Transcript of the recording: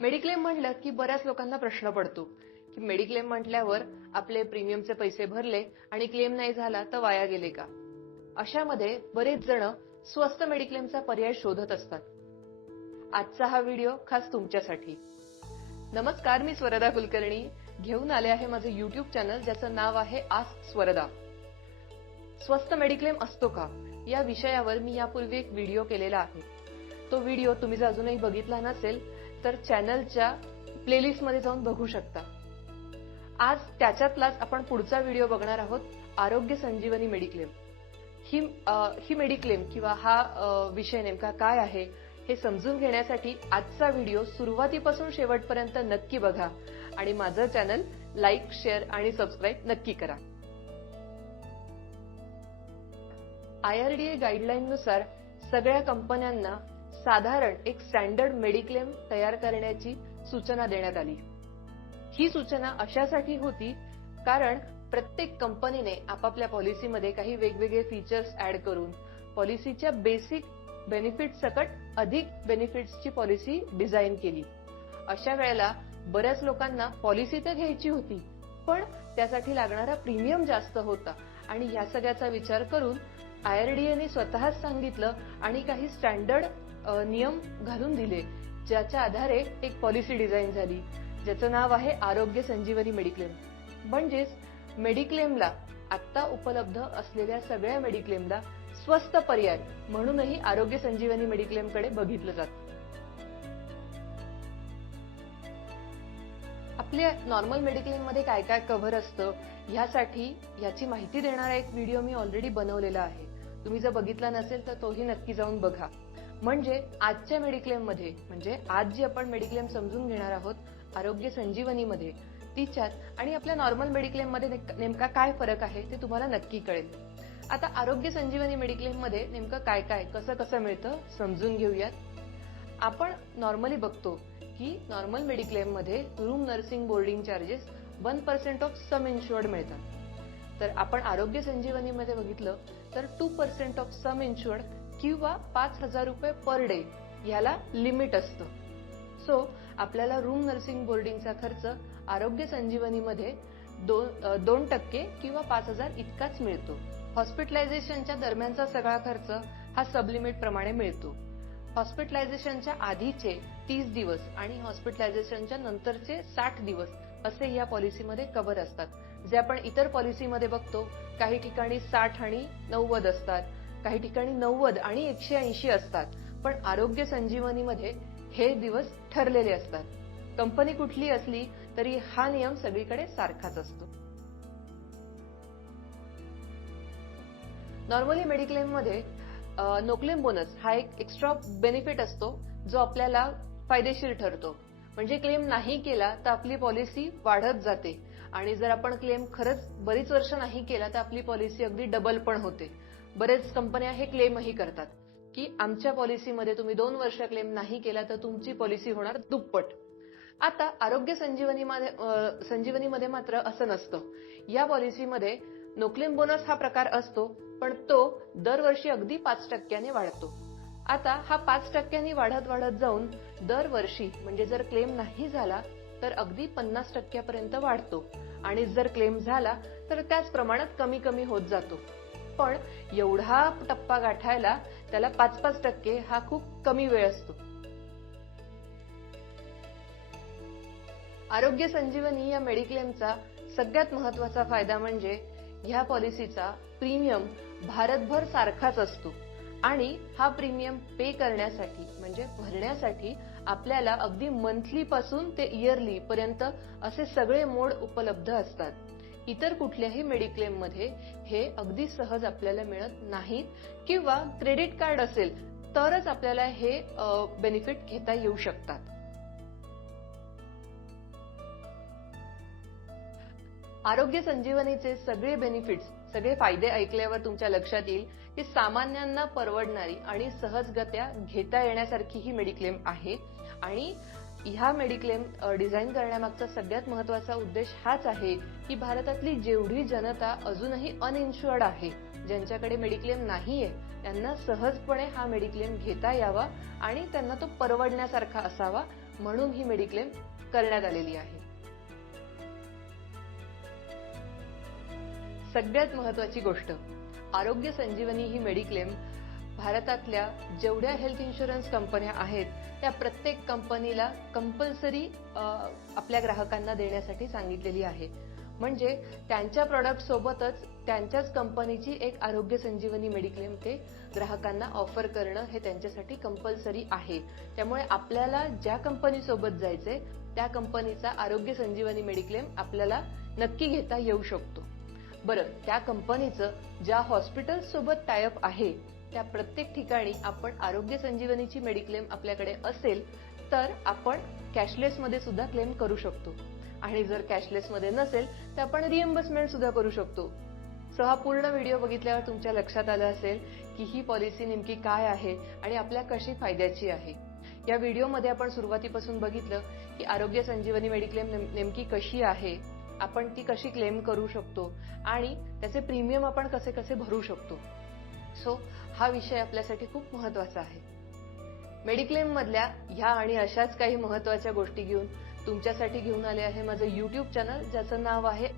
Mediclaim म्हटलं की बऱ्याच लोकांना प्रश्न पडतो. की मेडिक्लेम म्हटल्यावर आपले प्रीमियमचे पैसे भरले आणि क्लेम नाही झाला तर वाया गेले का? अशामध्ये बरेच जण स्वस्त मेडिक्लेमचा पर्याय शोधत असतात. आजचा हा व्हिडिओ खास तुमच्यासाठी. नमस्कार मी स्वरदा कुलकर्णी. घेऊन आले आहे माझं युट्यूब चॅनल ज्याचं नाव आहे आस्क स्वरदा. स्वस्त मेडिक्लेम असतो का? या विषयावर मी यापूर्वी एक व्हिडिओ केलेला आहे. तो व्हिडिओ तुम्ही जर अजूनही बघितला नसेल तर चॅनलच्या प्लेलिस्टमध्ये जाऊन बघू शकता. आज त्याच्यातलाच आपण पुढचा व्हिडिओ बघणार आहोत आरोग्य संजीवनी मेडिक्लेम. ही ही मेडिक्लेम किंवा हा विषय नेमका काय आहे हे समजून घेण्यासाठी आजचा व्हिडिओ सुरुवातीपासून शेवटपर्यंत नक्की बघा आणि माझं चॅनल लाईक शेअर आणि सबस्क्राईब नक्की करा. आयआरडीए गाईडलाईननुसार सगळ्या कंपन्यांना साधारण एक स्टँडर्ड मेडिक्लेम तयार करण्याची सूचना देण्यात आली. ही सूचना अशासाठी होती कारण प्रत्येक कंपनीने आपापल्या पॉलिसीमध्ये काही वेगवेगळे फीचर्स ऍड करून पॉलिसीच्या बेसिक बेनिफिट सकट अधिक बेनिफिट्सची पॉलिसी डिझाईन केली. अशा वेळेला बऱ्याच लोकांना पॉलिसी तर घ्यायची होती पण त्यासाठी लागणारा प्रीमियम जास्त होता आणि या सगळ्याचा विचार करून आयआरडीएने स्वतःच सांगितलं आणि काही स्टँडर्ड नियम घालून दिले ज्याच्या आधारे एक पॉलिसी डिझाईन झाली ज्याचं नाव आहे आरोग्य संजीवनी मेडिक्लेम म्हणजेच मेडिक्लेमला आत्ता उपलब्ध असलेल्या सगळ्या मेडिक्लेमला स्वस्त पर्याय म्हणूनही आरोग्य संजीवनी मेडिक्लेमकडे बघितलं जातं. आपल्या नॉर्मल मेडिक्लेममध्ये काय काय कव्हर असतं ह्यासाठी याची माहिती देणारा एक व्हिडिओ मी ऑलरेडी बनवलेला आहे. तुम्ही जर बघितला नसेल तर तोही नक्की जाऊन बघा. म्हणजे आजच्या मेडिक्लेममध्ये म्हणजे आज जी आपण मेडिक्लेम समजून घेणार आहोत आरोग्य संजीवनीमध्ये तिच्यात आणि आपल्या नॉर्मल मेडिक्लेममध्ये नेमका काय फरक आहे ते तुम्हाला नक्की कळेल. आता आरोग्य संजीवनी मेडिक्लेममध्ये नेमकं काय काय कसं कसं मिळतं समजून घेऊयात. आपण नॉर्मली बघतो की normal मेडिक्लेममध्ये room nursing boarding charges one percent of sum insured मिळतात. तर आपण आरोग्य संजीवनीमध्ये बघितलं तर two percent of sum insured किंवा पाच हजार रुपये पर डे ह्याला लिमिट असतं. सो आपल्याला रूम नर्सिंग बोर्डिंगचा खर्च आरोग्य संजीवनीमध्ये दोन दोन टक्के किंवा पाच हजार इतकाच मिळतो. हॉस्पिटलायझेशनच्या दरम्यानचा सगळा खर्च हा सबलिमिट प्रमाणे मिळतो. हॉस्पिटलायझेशनच्या आधीचे तीस दिवस आणि हॉस्पिटलायझेशनच्या नंतरचे साठ दिवस असे या पॉलिसीमध्ये कव्हर असतात. जे आपण इतर पॉलिसीमध्ये बघतो काही ठिकाणी साठ आणि नव्वद असतात. काही ठिकाणी नव्वद आणि एकशे ऐंशी असतात. पण आरोग्य संजीवनीमध्ये हे दिवस ठरलेले असतात. कंपनी कुठली असली तरी हा नियम सगळीकडे सारखाच असतो. नॉर्मली मेडिक्लेममध्ये नोक्लेम बोनस हा एक एक्स्ट्रा बेनिफिट असतो जो आपल्याला फायदेशीर ठरतो. म्हणजे क्लेम नाही केला तर आपली पॉलिसी वाढत जाते. आणि जर आपण क्लेम खरंच बरीच वर्ष नाही केला तर आपली पॉलिसी अगदी डबल पण होते. बरेच कंपन्या हे क्लेमही करतात की आमच्या पॉलिसीमध्ये तुम्ही दोन वर्ष क्लेम नाही केला तर तुमची पॉलिसी होणार दुप्पट. आता आरोग्य संजीवनीमध्ये संजीवनीमध्ये मात्र असं नसतं. या पॉलिसीमध्ये नोक्लेम बोनस हा प्रकार असतो पण तो दरवर्षी अगदी पाच टक्क्याने वाढतो. आता हा पाच टक्क्यांनी वाढत वाढत जाऊन दरवर्षी म्हणजे जर क्लेम नाही झाला तर अगदी पन्नास टक्क्यापर्यंत वाढतो. आणि जर क्लेम झाला तर त्याच प्रमाणात कमी कमी होत जातो. पण एवढा टप्पा गाठायला त्याला पाच पाच टक्के हा खूप कमी वेळ असतो. आरोग्य संजीवनी या मेडिक्लेमचा सगळ्यात महत्त्वाचा फायदा म्हणजे ह्या पॉलिसीचा प्रीमियम भारतभर सारखाच असतो आणि हा प्रीमियम पे करण्यासाठी म्हणजे भरण्यासाठी आपल्याला अगदी मंथली पासून ते इयरली पर्यंत असे सगळे मोड उपलब्ध असतात. इतर कुठल्याही मेडिक्लेममध्ये हे अगदी सहज आपल्याला मिळत नाहीत. किंवा क्रेडिट कार्ड असेल तरच आपल्याला हे बेनिफिट घेता येऊ शकतात. आरोग्य संजीवनीचे सगळे बेनिफिट्स सगळे फायदे ऐकल्यावर तुमच्या लक्षात येईल की सामान्यांना परवडणारी आणि सहजगत्या घेता येण्यासारखी ही मेडिक्लेम आहे. आणि ह्या मेडिक्लेम डिझाईन करण्यामागचा सगळ्यात महत्त्वाचा उद्देश हाच आहे की भारतातली जेवढी जनता अजूनही अनइन्शुअर्ड आहे ज्यांच्याकडे मेडिक्लेम नाहीये त्यांना सहजपणे हा मेडिक्लेम घेता यावा आणि त्यांना तो परवडण्यासारखा असावा म्हणून ही मेडिक्लेम करण्यात आलेली आहे. सगळ्यात महत्वाची गोष्ट आरोग्य संजीवनी ही मेडिक्लेम भारतातल्या जेवढ्या हेल्थ इन्शुरन्स कंपन्या आहेत त्या प्रत्येक कंपनीला कंपल्सरी आपल्या ग्राहकांना देण्यासाठी सांगितलेली आहे. म्हणजे त्यांच्या प्रॉडक्ट सोबतच त्यांच्याच कंपनीची एक आरोग्य संजीवनी मेडिक्लेम ते ग्राहकांना ऑफर करणं हे त्यांच्यासाठी कंपल्सरी आहे. त्यामुळे आपल्याला ज्या कंपनी सोबत जायचंय त्या कंपनीचा आरोग्य संजीवनी मेडिक्लेम आपल्याला नक्की घेता येऊ शकतो. बरं त्या कंपनीचं ज्या हॉस्पिटल सोबत टायअप आहे त्या प्रत्येक ठिकाणी आपण आरोग्य संजीवनीची मेडिक्लेम आपल्याकडे असेल तर आपण कॅशलेसमध्ये सुद्धा क्लेम करू शकतो. आणि जर कॅशलेसमध्ये नसेल तर आपण रिएम्बर्समेंट सुद्धा करू शकतो. सो हा पूर्ण व्हिडिओ बघितल्यावर तुमच्या लक्षात आलं असेल की ही पॉलिसी नेमकी काय आहे आणि आपल्या कशी फायद्याची आहे. या व्हिडिओमध्ये आपण सुरुवातीपासून बघितलं की आरोग्य संजीवनी मेडिक्लेम नेमकी कशी आहे आपण ती कशी क्लेम करू शकतो आणि त्याचे प्रीमियम आपण कसे कसे भरू शकतो. सो हा विषय आपल्यासाठी खूप महत्त्वाचा आहे. मेडिक्लेम मधल्या ह्या आणि अशाच काही महत्त्वाच्या गोष्टी घेऊन तुमच्यासाठी घेऊन आले आहे माझं युट्यूब चॅनल ज्याचं नाव आहे